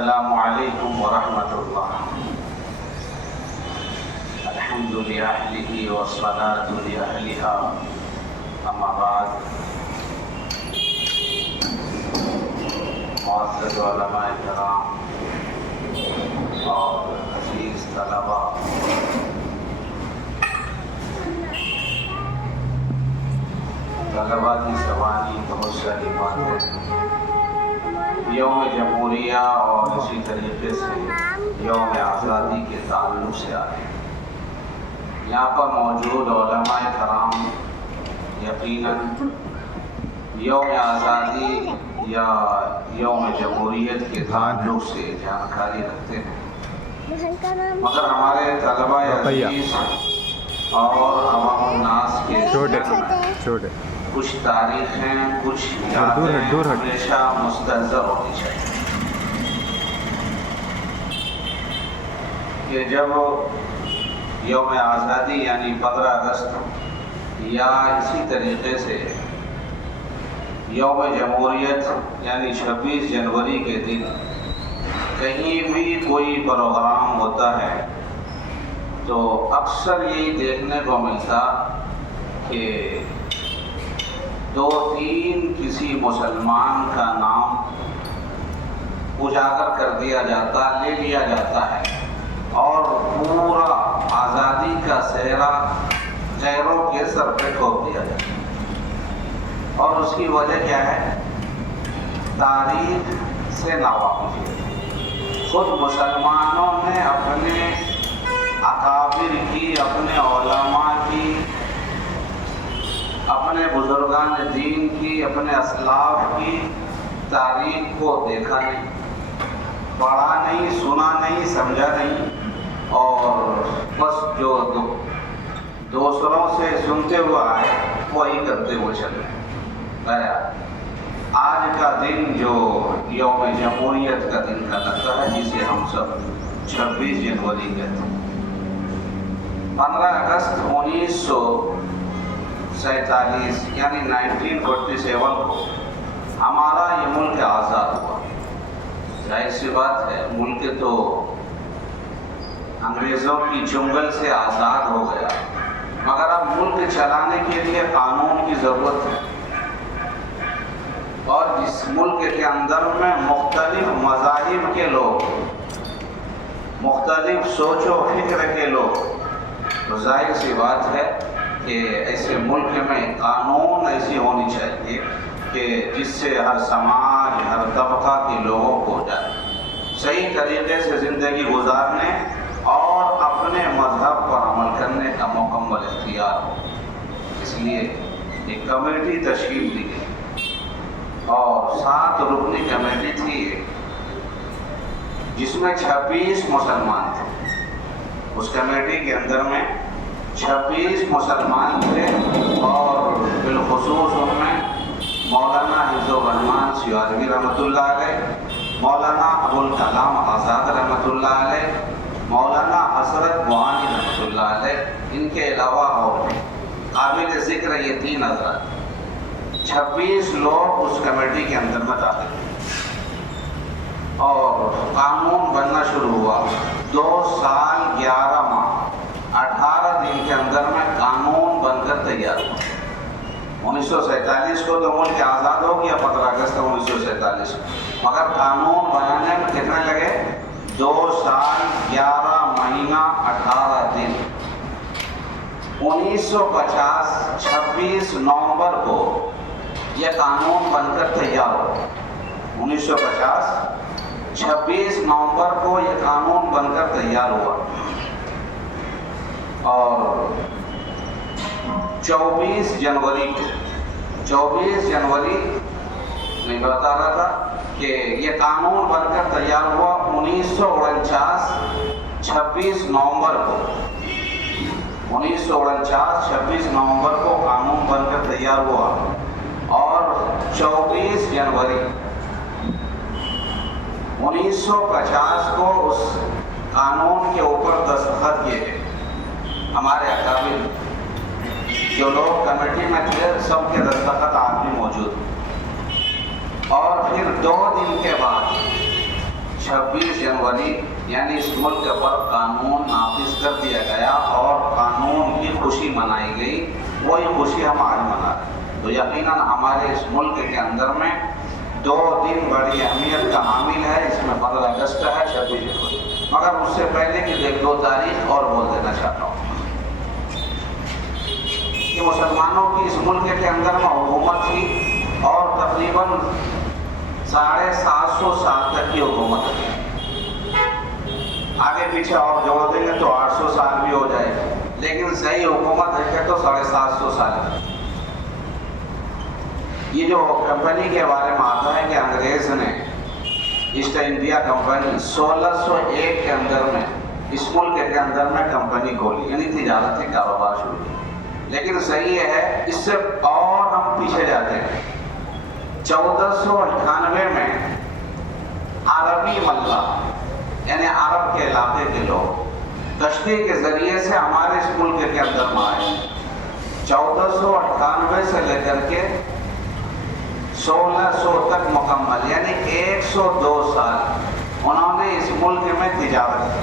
السلام علیکم ورحمۃ اللہ۔ الحمد لأہلہ والصلاۃ لأہلہا، اما بعد۔ معزز علماء کرام اور عزیز طلباء، طلباء کی زبانی بہت ساری باتیں یوم جمہوریہ اور اسی طریقے سے یوم آزادی کے تعلق سے آئے۔ یہاں پر موجود علماء کرام یقیناً یوم آزادی یا یوم جمہوریت کے تعلق سے جانکاری رکھتے ہیں، مگر ہمارے طلباء عزیز اور عوام الناس کے چھوٹے کچھ تاریخیں، کچھ یادیں ہمیشہ مستحضر ہونی چاہیے کہ جب یوم آزادی یعنی 15 اگست یا اسی طریقے سے یوم جمہوریت یعنی 26 جنوری کے دن کہیں بھی کوئی پروگرام ہوتا ہے تو اکثر یہی دیکھنے کو ملتا کہ 2-3 کسی مسلمان کا نام اجاگر کر دیا جاتا، لے لیا جاتا ہے اور پورا آزادی کا سہرا غیروں کے سر پہ ٹھوک دیا جاتا ہے۔ اور اس کی وجہ کیا ہے؟ تاریخ سے ناواقفی۔ خود مسلمانوں نے اپنے اکابر کی، اپنے علماء کی، اپنے بزرگان دین کی، اپنے اسلاف کی تاریخ کو دیکھا نہیں، پڑھا نہیں، سنا نہیں، سمجھا نہیں، اور بس جو دوسروں سے سنتے ہوئے آئے وہی کرتے ہوئے چلے گیا۔ آج کا دن جو یوم جمہوریت کا دن کہلاتا ہے، جسے ہم سب 26 جنوری کہتے ہیں، 15 اگست 1947 یعنی 1947 کو ہمارا یہ ملک آزاد ہوا۔ ظاہر سی بات ہے، ملک تو انگریزوں کی چنگل سے آزاد ہو گیا، مگر اب ملک چلانے کے لیے قانون کی ضرورت ہے، اور جس ملک کے اندر میں مختلف مذاہب کے لوگ، مختلف سوچ و فکر کے لوگ، تو ظاہر سی بات ہے کہ ایسے ملک میں قانون ایسی ہونی چاہیے کہ جس سے ہر سماج، ہر طبقہ کے لوگوں کو جائے صحیح طریقے سے زندگی گزارنے اور اپنے مذہب پر عمل کرنے کا مکمل اختیار ہو۔ اس لیے ایک کمیٹی تشکیل دی گئی اور 7 رکنی کمیٹی تھی، جس میں 26 مسلمان تھے۔ اس کمیٹی کے اندر میں 26 مسلمان تھے، اور بالخصوص ان میں مولانا حفظ الرحمان سیوازی رحمۃ اللہ علیہ، مولانا ابوالکلام آزاد رحمۃ اللہ علیہ، مولانا حضرت بوانی رحمۃ اللہ علیہ، ان کے علاوہ اور قابل ذکر یہ 3 حضرات، 26 لوگ اس کمیٹی کے اندر میں داخل ہوئے اور قانون بننا شروع ہوا۔ 2 سال 11 ماہ 18 دن کے اندر میں قانون بن کر تیار ہوا۔ 1947 کو تو ملک آزاد ہو گیا، 15 اگست 1947 کو، مگر قانون بنانے میں کتنے لگے؟ 2 سال 11 مہینہ 18 دن۔ 1950 26 نومبر کو یہ قانون بن کر تیار ہوا۔ 1950 26 نومبر کو یہ قانون بن کر تیار ہوا، اور 24 جنوری میں بتا رہا تھا کہ یہ قانون بن کر تیار ہوا 1949 26 نومبر کو۔ 1949 26 نومبر کو قانون بن کر تیار ہوا، اور 24 جنوری 1950 کو اس قانون کے اوپر دستخط کیے گئے۔ ہمارے اکابر جو لوگ کمیٹی میں تھے، سب کے دستخط آج بھی موجود ہیں۔ اور پھر 2 دن کے بعد 26 जनवरी यानी इस मुल्क पर कानून नाफिज कर दिया गया और कानून की खुशी मनाई गई, वही खुशी हम आज मना रहे हैं। तो यकीनन हमारे इस मुल्क के अंदर में 2 दिन बड़ी अहमियत का हामिल है। इसमें 15 अगस्त है, 26 जनवरी। मगर उससे पहले की 1-2 तारीख और बोल देना चाहता हूँ कि मुसलमानों की इस मुल्क के अंदर में हुकूमत थी और तकरीबन 750 साल तक की हुकूमत थी। आगे पीछे और जोड़ देंगे तो 800 साल भी हो जाए, लेकिन सही हुकूमत है तो 750 साल। ये जो कंपनी के बारे में आता है कि अंग्रेज ने ईस्ट इंडिया कंपनी 1601 के अंदर में इस मुल्क के अंदर में कंपनी खोली, यानी तिजारती कारोबार शुरू किया। लेकिन सही है, इससे और हम पीछे जाते हैं। 1498 में अरबी मल्ला यानी अरब के इलाके के लोग कश्ती के जरिए से हमारे इस मुल्क के अंदर में आए। 1498 से लेकर के 1600 तक मुकम्मल यानी 102 साल उन्होंने इस मुल्क में तिजारत की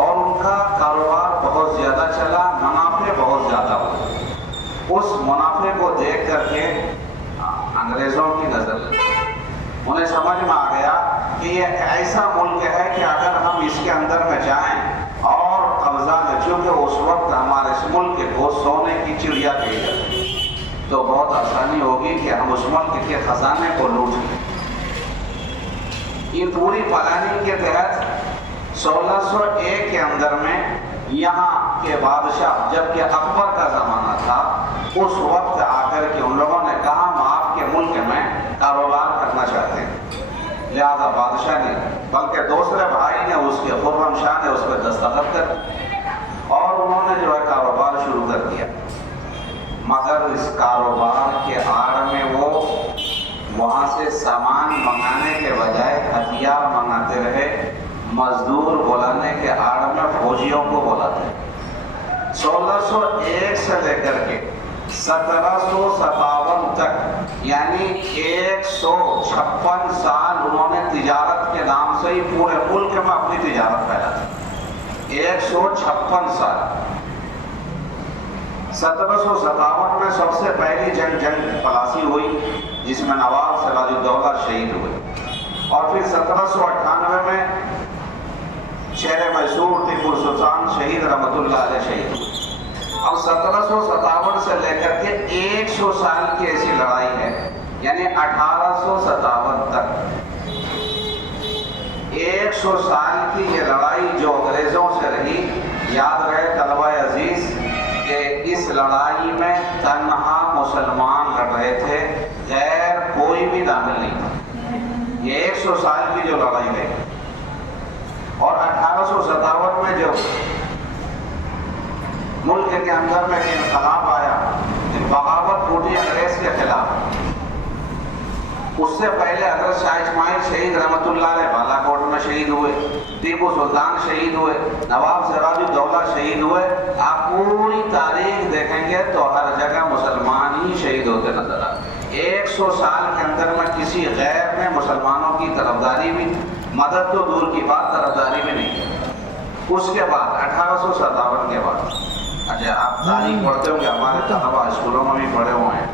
और उनका कारोबार बहुत ज़्यादा चला, मुनाफे बहुत ज़्यादा हुए। उस मुनाफे को देख करके अंग्रेज़ों की नज़र लगी, उन्हें समझ में आ गया कि ये ऐसा मुल्क है कि अगर हम इसके अंदर में जाएं और कब्जा में, चूँकि उस वक्त हमारे इस मुल्क को सोने की चिड़िया कही जाती, तो बहुत आसानी होगी कि हम उस मुल्क के खजाने को लूट लें। ये पूरी प्लानिंग के तहत 1601 के अंदर में यहाँ के बादशाह, जबकि अकबर का ज़माना था, उस वक्त आकर के उन लोगों ने कहा हम आपके मुल्क में कारोबार करना चाहते हैं। लिहाजा बादशाह ने, बल्कि दूसरे भाई ने, उसके खुर्रम शाह ने उस पर दस्तखत कर और उन्होंने जो है कारोबार शुरू कर दिया। मगर इस कारोबार के आड़ में वो वहाँ से सामान मंगाने के बजाय हथियार मंगाते रहे, मजदूर बुलाने के आड़ में फौजियों को बुलाते। 1601 से लेकर के 1757 तक यानी 156 साल उन्होंने तिजारत के नाम से ही पूरे मुल्क में अपनी तिजारत फैलाई। 156 साल। 1757 में सबसे पहली जंग पलासी हुई, जिसमें नवाब सिराजुद्दौला शहीद हुए, और फिर 1798 में शेर मैसूर टिपू सुल्तान शहीद रहमतुल्लाह अलैह शहीद हुए। अब 1757 से लेकर के 100 साल की ऐसी लड़ाई है, यानी 1857 तक 100 साल की ये लड़ाई जो अंग्रेजों से रही। याद रहे तलबा अजीज कि इस लड़ाई में तन्हा मुसलमान लड़ रहे थे, गैर कोई भी दाखिल नहीं था। ये 100 साल की जो लड़ाई है, और 1857 में जो मुल्क के अंदर में इनकलाब आया, बगावत फूटी अंग्रेज के खिलाफ। उससे पहले हजरत शाह इस्माइल शहीद रहमतुल्लाह अलैह बालाकोट में शहीद हुए, टीपू सुल्तान शहीद हुए, नवाब सिराजुद्दौला शहीद हुए। आप पूरी तारीख देखेंगे तो हर जगह मुसलमान ही शहीद होते नजर आते। 100 साल के अंदर में किसी गैर ने मुसलमानों की तरफदारी भी, मदद तो दूर की बात, तरफदारी भी नहीं की। उसके बाद 1857 के बाद, अच्छा आप तारीख पढ़ते होंगे, हमारे तलबा स्कूलों में भी पढ़े हुए हैं,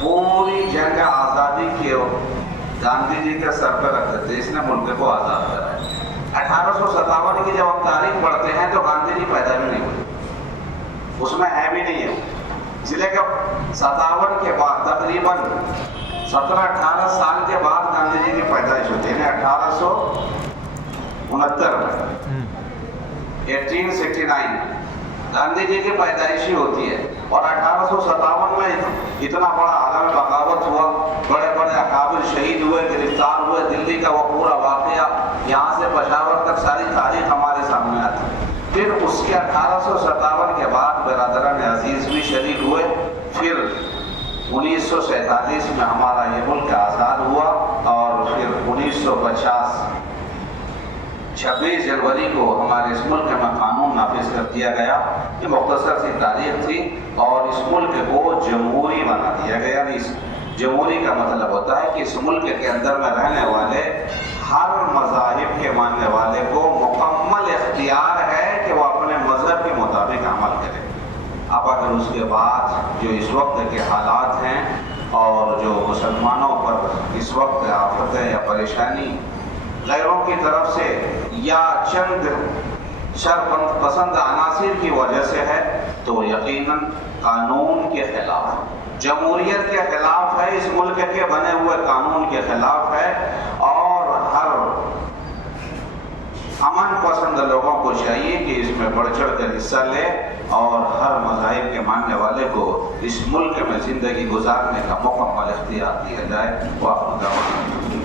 पूरी जंग आज़ादी की गांधी जी के सर पर रखते थे, इसने मुल्क को आज़ाद कराया। 1857 की जब हम तारीख पढ़ते हैं तो गांधी जी पैदा भी नहीं हुए, उसमें है भी नहीं है। जिले के 57 के बाद तकरीबन 17-18 साल के बाद गांधी जी की पैदाइश होती है, 1869 में 1869 गांधी जी की पैदाइशी होती है। और 1857 में इतना बड़ा आलम बगावत हुआ, बड़े बड़े अकाबिर शहीद हुए, गिरफ्तार हुए। दिल्ली का वो पूरा वाकया, यहाँ से पेशावर तक सारी तारीख हमारे सामने आती। फिर उसके 1857 के बाद बरादरान अजीज भी शरीक हुए। फिर 1947 में हमारा ये मुल्क आज़ाद हुआ, और फिर 1950 26 जनवरी को हमारे इस मुल्क में कानून नाफिज कर दिया गया। ये मुख्तसर सी तारीख थी, और इस मुल्क को जमहूरी बना दिया गया। इस जमहूरी का मतलब होता है कि इस मुल्क के अंदर में रहने वाले ہر مذاہب کے ماننے والے کو مکمل اختیار ہے کہ وہ اپنے مذہب کے مطابق عمل کرے. اب اگر اس کے بعد جو اس وقت کے حالات ہیں اور جو مسلمانوں پر اس وقت آفتیں یا پریشانی غیروں کی طرف سے یا چند پسند عناصر کی وجہ سے ہے تو یقیناً قانون کے خلاف، جمہوریت کے خلاف ہے، اس ملک کے بنے ہوئے قانون کے خلاف ہے. اور ہر امن پسند لوگوں کو چاہیے کہ اس میں بڑھ چڑھ کر حصہ لے اور ہر مذاہب کے ماننے والے کو اس ملک میں زندگی گزارنے کا مکمل اختیار دیا جائے. وآخر دعوانا